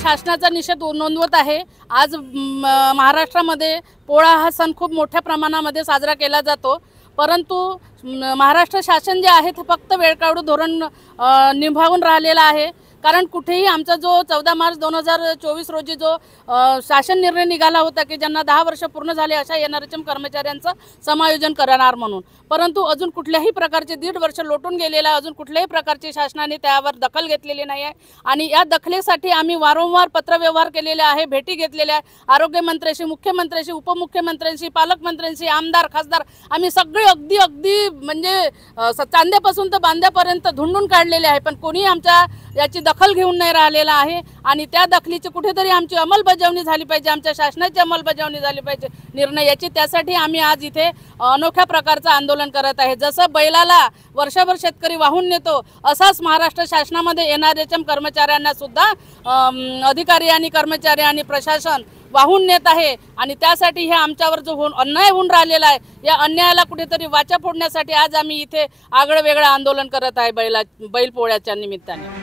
शासनाचा निषेध नोंदवत आहे। आज महाराष्ट्रामध्ये पोळा हा सण खूप मोठ्या प्रमाणामध्ये साजरा केला जातो, परंतु महाराष्ट्र शासन जे आहे ते फक्त वेळकाढू धोरण निभावून राहिलेला आहे। कारण कुठेही आमचा जो 14 मार्च 2024 रोजी जो शासन निर्णय निघाला होता की ज्यांना 10 वर्ष पूर्ण झाले अशा एनआरएचएम कर्मचाऱ्यांचं समायोजन करणार म्हणून, परंतु अजून कुठल्याही प्रकारचे 1.5 वर्ष लोटून गेलेला, अजून कुठल्याही प्रकारची शासनाने त्यावर दखल घेतलेली नाही आहे। आणि या दखलेसाठी आम्ही वारंवार पत्रव्यवहार केलेले आहे, भेटी घेतलेल्या आहे आरोग्यमंत्र्यांशी, मुख्यमंत्र्यांशी, उपमुख्यमंत्र्यांशी, पालकमंत्र्यांशी, आमदार, खासदार आम्ही सगळे अगदी म्हणजे चांद्यापासून तर बांद्यापर्यंत धुंडून काढलेले आहे, पण कोणी आमच्या याची दखल घेऊन नाही राहिलेला आहे। आणि त्या दखलीची कुठेतरी आमची अंमलबजावणी झाली पाहिजे, आमच्या शासनाची अंमलबजावणी झाली पाहिजे निर्णयाची। त्यासाठी आम्ही आज इथे अनोख्या प्रकारचं आंदोलन करत आहे। जसं बैलाला वर्षभर शेतकरी वाहून नेतो, असाच महाराष्ट्र शासनामध्ये एनआरएचएम कर्मचाऱ्यांना सुद्धा अधिकारी आणि कर्मचारी आणि प्रशासन वाहून नेत आहे। आणि त्यासाठी हे आमच्यावर जो अन्याय होऊन राहिलेला आहे, या अन्यायाला कुठेतरी वाचा फोडण्यासाठी आज आम्ही इथे आगळं वेगळं आंदोलन करत आहे बैलपोळ्याच्या निमित्ताने।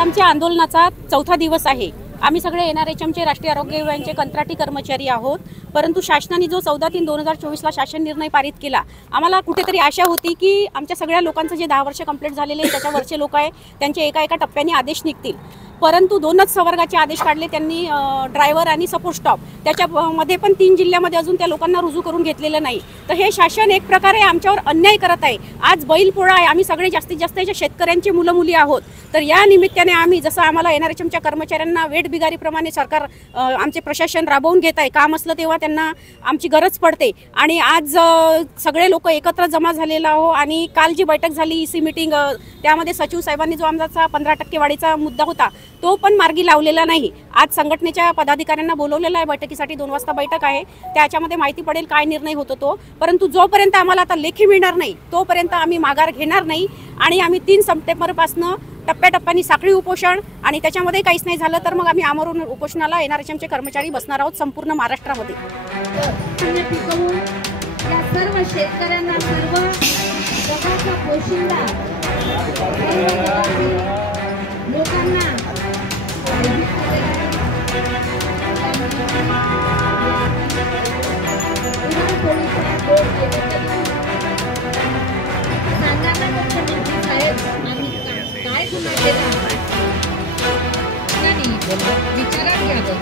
आमच्या आंदोलनाचा चौथा दिवस आहे। आम्ही सगळे एनआरएचएमचे राष्ट्रीय आरोग्य विभागाचे कंत्राटी कर्मचारी आहोत, परंतु शासनाने जो 14/3/2024 ला शासन निर्णय पारित केला, आम्हाला कुठेतरी आशा होती की आमच्या सगळ्या लोकांचं जे 10 वर्ष कंप्लीट झालेले त्याच्यावरचे लोक आहे त्यांचे एका टप्प्याने आदेश निघतील, परंतु 2च संवर्गाचे आदेश काढले त्यांनी, ड्रायव्हर आणि सपोर्ट स्टॉप, त्याच्यामध्ये पण 3 जिल्ह्यामध्ये अजून त्या लोकांना रुजू करून घेतलेलं नाही। तर हे शासन एक प्रकारे आमच्यावर अन्याय करत आहे। आज बैलपोळा आहे, आम्ही सगळे जास्तीत जास्त याच्या शेतकऱ्यांची मुलं मुली आहोत, तर या निमित्ताने आम्ही जसं आम्हाला एनआरएचएमच्या कर्मचाऱ्यांना वेठबिगारीप्रमाणे सरकार आमचे प्रशासन राबवून घेत आहे, काम असलं तेव्हा त्यांना आमची गरज पडते। आणि आज सगळे लोक एकत्र जमा झालेला आहो। आणि काल जी बैठक झाली ईसी मीटिंग, त्यामध्ये सचिव साहेबांनी जो आमचा 15% वाढीचा मुद्दा होता तो पण मार्गी लावलेला नाही। आज संघटनेच्या पदाधिकाऱ्यांना बोलवलेलं आहे बैठकीसाठी, 2 वाजता बैठक आहे, त्याच्यामध्ये माहिती पडेल काय निर्णय होतो तो, परंतु जोपर्यंत आम्हाला आता लेखी मिळणार नाही तोपर्यंत आम्ही माघार घेणार नाही। आणि आम्ही 3 सप्टेंबरपासून टप्प्याटप्प्याने साखळी उपोषण, आणि त्याच्यामध्ये काहीच नाही झालं तर मग आम्ही आमरण उपोषणाला एनआरएचएमचे कर्मचारी बसणार आहोत संपूर्ण महाराष्ट्रामध्ये। या सर्व शेतकऱ्यांना, सर्व जगाचा पोशिंदा लोकांना काय गुन्हा केला विचारात घ्यावं।